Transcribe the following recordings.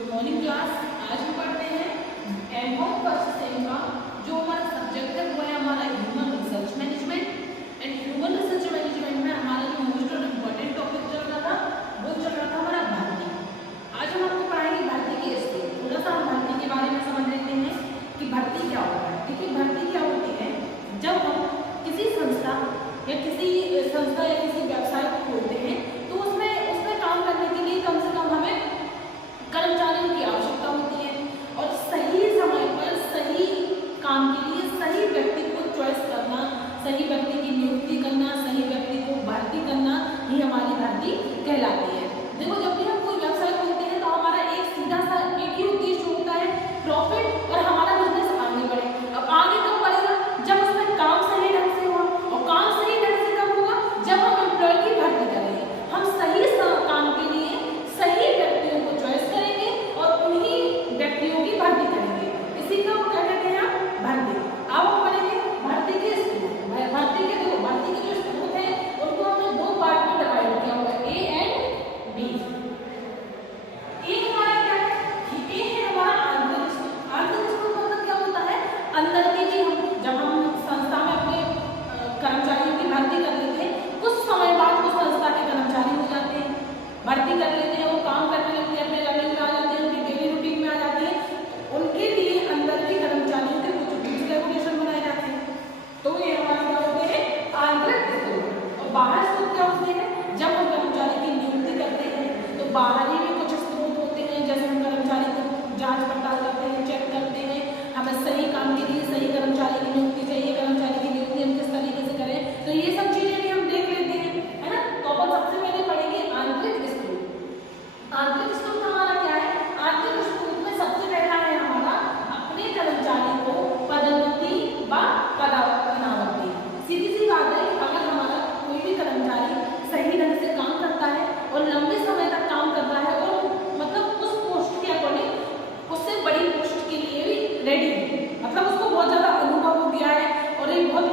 Good morning class. आज हम पढ़ते हैं एमकॉम फर्स्ट सेम का जो हमारा सब्जेक्ट है वो है हमारा human research management. And human research management में हमारा जो मोस्ट और इम्पोर्टेंट टॉपिक चल रहा था वो चल रहा था हमारा भर्ती। आज हम आपको पढ़ाएंगे भर्ती के इससे थोड़ा सा हम भर्ती के बारे में समझ लेते हैं कि भर्ती क्या होता है। देखिए भर्ती क्या होती है, जब हम किसी संस्था या किसी व्यवसाय को खोलते हैं तो उसमें काम करने के लिए कम से कम हमें कर्मचारियों की आवश्यकता होती है और सही समय पर सही काम के लिए सही व्यक्ति को चॉइस करना, सही व्यक्ति की नियुक्ति करना, सही व्यक्ति को भर्ती करना ही हमारी भर्ती कहलाती है। देखो जब भी हम कोई व्यवसाय खोलते हैं तो हमारा एक सीधा सा एक ही उद्देश्य होता है, प्रॉफिट और हमारा बिजनेस आगे बढ़े। अब आगे कब बढ़ेगा? जब उसमें काम सही ढंग से हुआ। और काम सही ढंग से कब होगा? जब हम एम्प्लॉय की भर्ती करेंगे। हम सही काम के लिए सही व्यक्तियों को चॉइस करेंगे और उन्हीं व्यक्तियों की भर्ती करेंगे। इसी को क्या कहते हैं आप? भर्ती। अब हम पढ़ेंगे भर्ती के स्रोत। भर्ती के जो स्रोत हैं उनको हमने दो पार्ट में डिवाइड किया हुआ है, ए एंड बी। ए हमारा क्या है? ए है हमारा आंतरिक स्रोत। आंतरिक स्रोत मतलब क्या होता है? अंदर के लिए जब हम संस्था में अपने कर्मचारियों की भर्ती कर लेते हैं, कुछ समय बाद उस संस्था के कर्मचारी हो जाते हैं, भर्ती कर लेते हैं, वो काम करने लगते हैं, अपने रनिंग में आ जाते हैं, उनकी डेली रूटीन में आ जाती है। उनके लिए अंदर के कर्मचारियों के कुछ रूल्स रेगुलेशन बनाए जाते हैं। तो ये हमारे क्या होते हैं? आंतरिक स्रोत। और बाहर स्रोत क्या होते हैं? जब हम कर्मचारी की नियुक्ति करते हैं तो बाहर ही भी कुछ स्रोत होते हैं, जैसे हम कर्मचारी को जांच पड़ताल करते हैं, चेक करते हैं, हमें सही काम के लिए सही कर्मचारी की नियुक्ति चाहिए, कर्मचारी की नियुक्ति हम किस तरीके से करें, तो ये सब चीजें भी हम देख लेते हैं, है ना। तो अपन सबसे पहले पढ़ेंगे आंतरिक स्रोत। आंतरिक स्रोत हमारा क्या है? आंतरिक स्रोत में सबसे पहला है हमारा अपने कर्मचारी को पदोन्नति व पदावनति। सीधी सी बात है, अगर हमारा कोई भी कर्मचारी सही ढंग से काम करता है और लंबे समय तक काम करता है और मतलब उस पोस्ट के अकॉर्डिंग उससे बड़ी पोस्ट के लिए भी रेडी है, मतलब उसको बहुत ज्यादा अनुभव हो गया है और एक बहुत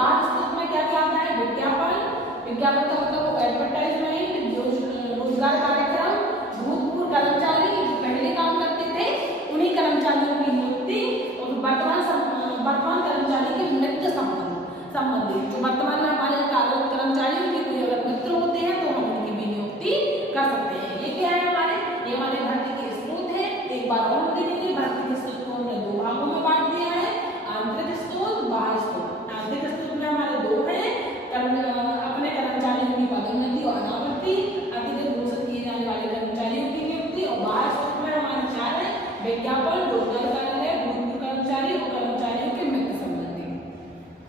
बाहर स्रोत में क्या क्या आता है? विज्ञापन, विज्ञापन का मतलब एडवर्टाइजमेंट, रोजगार कार्यक्रम, भूतपूर्व कर्मचारी जो पहले काम करते थे उन्हीं कर्मचारियों की नियुक्ति, और वर्तमान कर्मचारी के मृत्यु संबंधी जो वर्तमान में हमारे कर्मचारियों की कोई अगर मृत्यु होते हैं तो हम उनकी भी नियुक्ति कर सकते हैं। ये क्या है हमारे? ये हमारे भर्ती के स्रोत है। एक बार और हम देखेंगे, भर्ती के स्रोत को हमने दो भागों में बांट दिया है, आंतरिक स्रोत, बाह्य स्रोत। आंतरिक स्रोत में हमारे दो हैं, अपने कर्मचारियों की पदोन्नति और अनावृत्ति, अतिरिक्त घोषित किए जाने वाले कर्मचारियों की नियुक्ति, और बाह्य स्रोत में हमारे चार है, विज्ञापन, रोजगार कार्यालय, भूतपूर्व कर्मचारी और कर्मचारियों के मृत्यु संबंधी।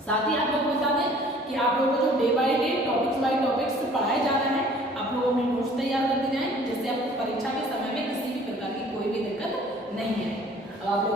साथ ही आप लोग बता दें कि आप लोगों को जो day by day topics by topics पढ़ाया जा रहा है, आप लोग अपने नोट्स तैयार करते जाएं, जिससे आपको परीक्षा के समय में किसी भी प्रकार की कोई भी दिक्कत नहीं है। अब आप लोग